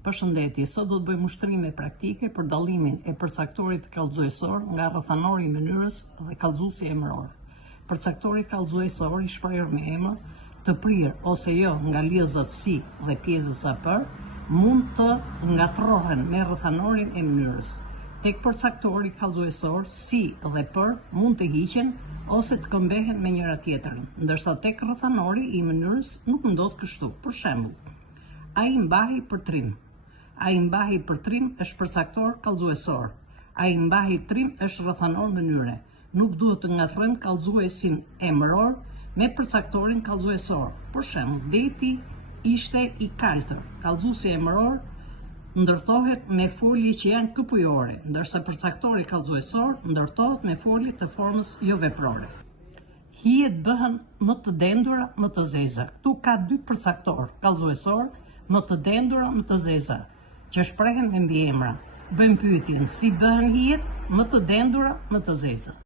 Përshëndetje, sot do të bëjmë ushtrime praktike për dallimin e përcaktorit kallëzuesor nga rrethanori i mënyrës dhe kallëzuesi emëror. Përcaktori kallëzuesor i shprehur me emër, të prirë ose jo nga liezët si dhe pjesësa për, mund të ngatrohen me rrethanorin e mënyrës. Tek përcaktori kallëzuesor si dhe për mund të hiqen ose të këmbehen me njëra tjetrën, ndërsa tek rrethanori i mënyrës nuk ndodh kështu. Për shembull, ai mbahi për trim. Ai mbahi për trim është përcaktor kallëzuesor. Ai mbahi trim është rrethanor mënyre. Nuk duhet të ngatrojmë kallëzuesin emëror me përcaktorin kallëzuesor. Për shembull, deti ishte i kaltër. Kallëzuesi emëror ndërtohet me folje që janë këpujore, ndërsa përcaktori kallëzuesor ndërtohet me folje të formës jo veprore. Hijet bëhen më të dendura, më të zeza. Ktu ka dy përcaktor kallëzuesor, më të dendura, më të zeza, që shprehen me mbiemra. Bëjmë pyetjen, si bëhen hijet më të dendura, më të zeza?